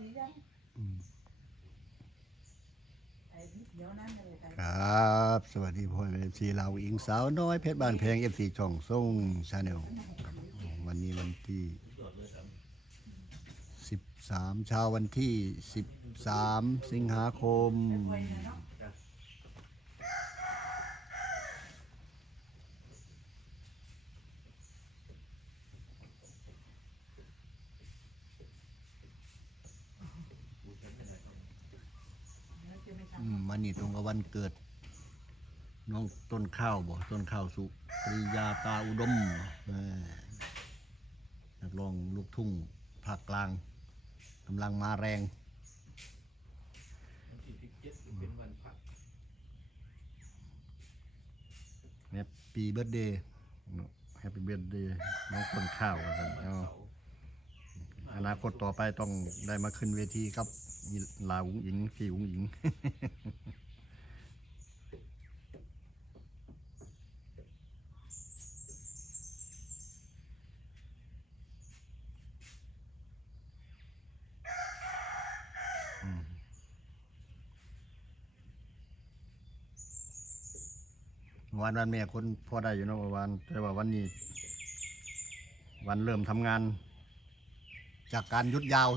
ดียังครับ สวัสดีพ่อแม่เอฟซีเราอิงสาวน้อยเพชรบ้านแพงเอฟซีช่องส่งชาแนลวันนี้วันที่สิบสามเช้าวันที่สิบสามสิงหาคม ไว้นะเนาะ อืมวันนี้ตรงกับวันเกิด น้องต้นข้าวบ่ต้นข้าวสุปริยาตาอุดมเออนักร้องลูกทุ่งภาคกลางกำลังมาแรง วันที่สิบเจ็ดเป็นวันพักแฮปปี้เบิร์ดเดย์แฮปปี้เบิร์ดเดย์น้องต้นข้าวว่าซั่นเอา อนาคตต่อไปต้องได้มาขึ้นเวทีครับมีลาวุงหญิงพี่วุงหญิง วันวันแม่คนพอได้อยู่นาะวันแต่ว่าวันนี้ วันเริ่มทำงาน จากการหยุดยาว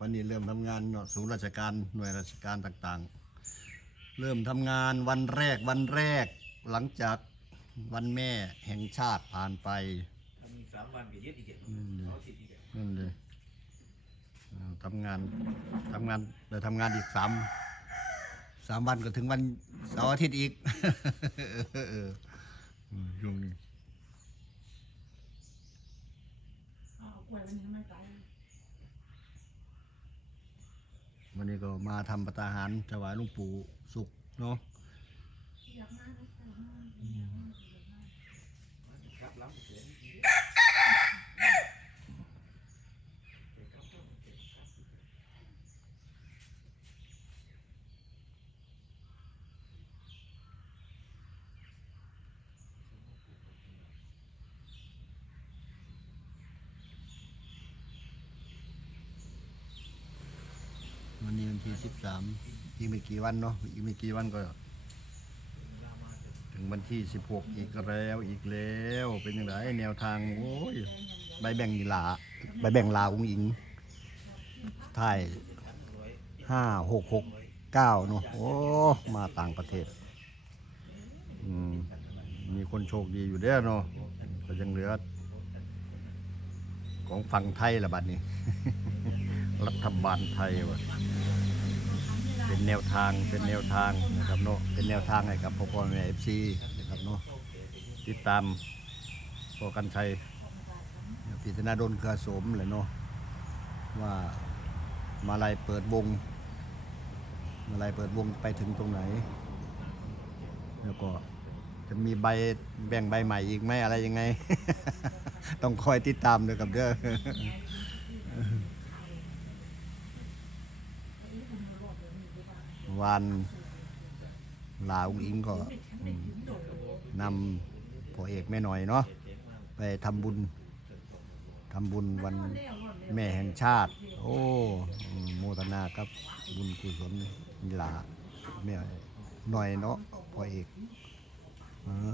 วันนี้เริ่มทำงานเนาะศูนย์ราชการหน่วยราชการต่างๆ เริ่มทำงานวันแรกวันแรกหลังจากวันแม่แห่งชาติผ่านไปถ้ามีสามวันก็ยึดอีกเจ็ดอืมเขาสิบอีกเจ็ดนั่นเลยเอ่อทำงานทำงานเดี๋ยวทำงานอีกสามสามวันก็ถึงวันเสาร์อาทิตย์อีกเอออืมช่วงนี้ เอา กล้วยวันนี้ไม่ไปวันนี้ก็มาทำประตานอาหารถวายหลุงปู่สุขเนาะ อยากมาอยากมา ครับล้ำเสียง วันนี้วัน ที่สิบสามอีกไม่กี่วันเนาะอีกไม่กี่วันก็ ถึงวันที่สิบหกอีกแล้วอีกแล้วเป็นยังไงแนวทางโอ้ยใบแบ่งนีลาใบแบ่งลาอุ้งอิงถ่ายห้าหกหกเก้าเนาะโอ้มาต่างประเทศอืมมีคนโชคดีอยู่เด้อเนาะก็ยังเหลือ ของฝั่งไทยละบัดนี้ รัฐบาลไทยวะ เป็นแนวทางเป็นแนวทางนะครับเนาะเป็นแนวทางให้กับพ่อพ่อแม่เอฟซีนะครับเนาะติดตามพ่อกันชัยพิธนาดลเครือสมเลยเนาะว่ามาลายเปิดวงมาลายเปิดวงไปถึงตรงไหน แล้วก็จะมีใบแบ่งใบใหม่อีกไหมอะไรยังไง ต้องคอยติดตามด้วยกับเด้อ วันลาองอิงก็นำพ่อเอกแม่หน่อยเนาะไปทำบุญทำบุญวันแม่แห่งชาติ โอ้โมทนาครับบุญกุศลนี่ลาแม่หน่อยเนาะพ่อเอกเออ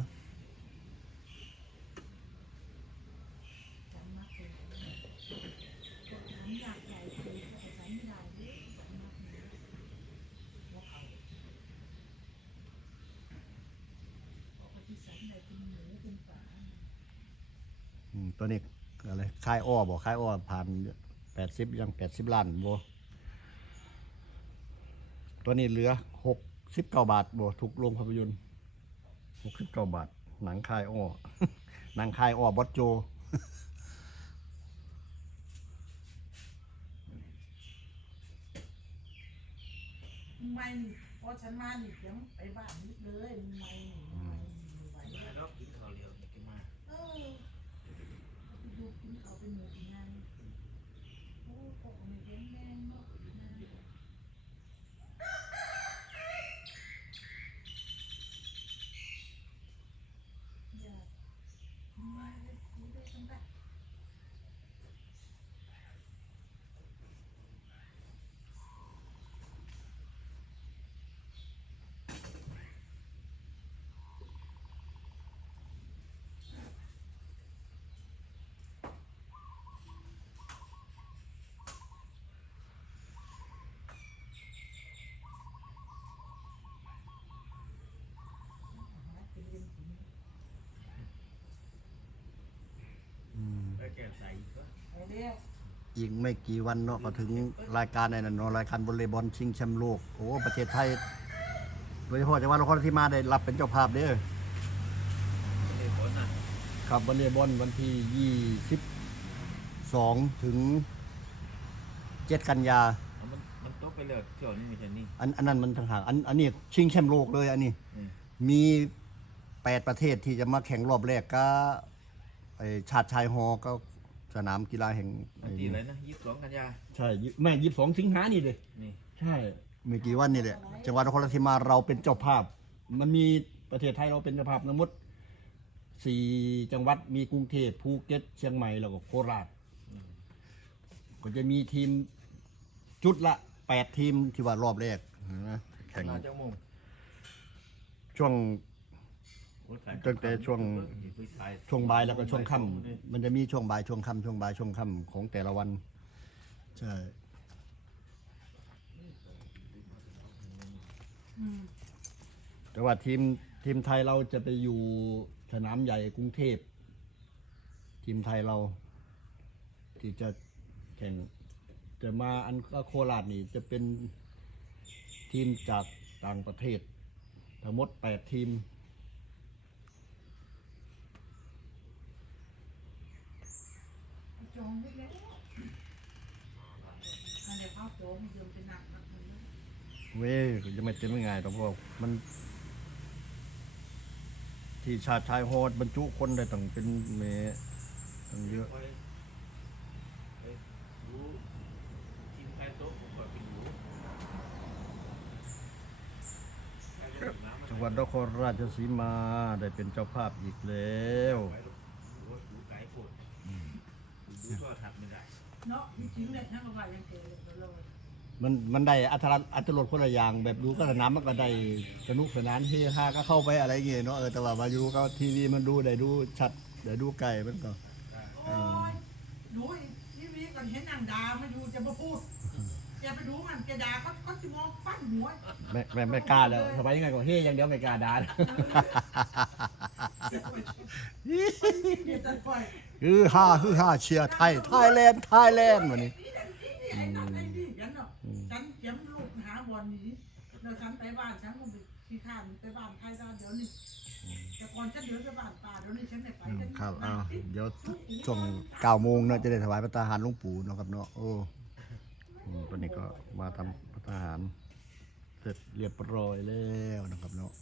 ตัวนี้อะไรค่ายอ้อบอกค่ายอ้อผ่านแปดสิบยังแปดสิบล้านโบตัวนี้เหลือหกสิบเก้าบาทโบทุกโรงภาพยนตร์หกสิบเก้าบาท หนังค่ายอ้อหนังค่ายอ้อบอสโจไม่นี่พอฉันมานี่เดี๋ยวไปบ้านนิดเลยไม่ไม่ไม่ไหวแล้วกินข้าวเดียวกินมาเออดูกินเขาเป็นหมูงานโอ้พวกนี้แข็งแรงเนาะอยากมาเลยดูได้กันได้ เด้ ออีกไม่กี่วันเนาะก็ถึงรายการในนั้นเนาะรายการวอลเลย์บอลชิงแชมป์โลกโอ้ประเทศไทยโดยเฉพาะจังหวัดนครราชสีมาได้รับเป็นเจ้าภาพเด้อไม่ได้ผลน่ะครับวอลเลย์บอลวันที่ 22 ถึง 7 กันยาเอามันมันตกไปแล้วเที่ยวนี้ไม่ใช่นี่อันอันนั้นมันต่างหากอันอันนี้ชิงแชมป์โลกเลยอันนี้นี่มี 8 ประเทศที่จะมาแข่งรอบแรกก็ไอชาติชายฮอก็ สนามกีฬาแห่งวันที่อะไรนะยี่สิบสองกันยา ใช่ยี่แม่ยี่สองสิงหานี่เลยนี่ ใช่ไม่กี่วันนี่แหละจังหวัดนครราชสีมาเราเป็นเจ้าภาพ มันมีประเทศไทยเราเป็นเจ้าภาพทั้งหมดสี่จังหวัดมีกรุงเทพภูเก็ตเชียงใหม่แล้วก็โคราช ก็จะมีทีมจุดละแปดทีมที่ว่ารอบแรกนะแข่ง มาเจ้าโมงช่วงโอ้ยขาย ตั้งแต่ช่วงนี่ไปขายช่วงบ่ายแล้วก็ช่วงค่ำมันจะมีช่วงบ่ายช่วงค่ำช่วงบ่ายช่วงค่ำของแต่ละวันใช่อืมแต่ว่าทีมทีมไทยเราจะไปอยู่สนามใหญ่กรุงเทพ ทีมไทยเรา ที่จะแข่งแต่มาอันก็โคราชนี่จะเป็นทีมจากต่างประเทศ ทั้งหมดแปดทีม จองไว้แล้วอันเดี๋ยวเขาโจมเดิมเป็นหนักนักมันนะเว้ยจะไม่เต็มไม่ง่ายต้องบอกมัน ที่ชาติชายโฮดบรรจุคนได้ตั้งเป็นเมตั้งเยอะไปไปดูทีมไทยโต๊ะผมก็ไปดูใครจะน้ำมันจังหวัดนครราชสีมาได้เป็นเจ้าภาพอีกแล้ว ไปลูกโอ้ยดูไกลโพด ดูโทรทัศน์ไม่ได้เนาะจริงๆเลยทั้งว่ายังเก๋เลยเลยมันมันได้อัตราอัตรสคนละอย่างแบบดูก็สนามมันก็ได้สนุกสนานเฮฮาก็เข้าไปอะไรเงี้ยเนาะเออแต่ว่ามาอยู่ก็ทีวีมันดูได้ดูชัดได้ดูไกลมันก็โอ้ยดูทีวีก่อนเห็นนางดามาอยู่จะมาพูด อย่าไปดูมันแกด่าเขาเขาจะมองฟันหัวไม่ไม่ไม่กล้าแล้วสบายยังไงก็เฮอย่างเดียวไม่กล้าด่าเดี๋ยวจะปล่อยฮือฮาฮือฮาเชียร์ไทยไทยแลนด์ไทยแลนด์วันนี้นี่นั่นนี่นี่ไอ้นั่นไอ้นี่กันเนาะฉันเตรียมลูกหาบอลนี้แล้วฉันไปบ้านฉันก็ไปที่ข้ามไปบ้านใครก็เดี๋ยวนี้แต่ก่อนฉันเดินไปบ้านป่าเดี๋ยวนี้ฉันไม่ไปฉันครับเอาเดี๋ยวช่วงเก้าโมงเนาะจะได้ถวายพระทหารหลวงปู่เนาะครับเนาะโอ้อืม ตัวนี้ก็มาทำพระทหาร เสร็จเรียบร้อยแล้วนะครับเนาะ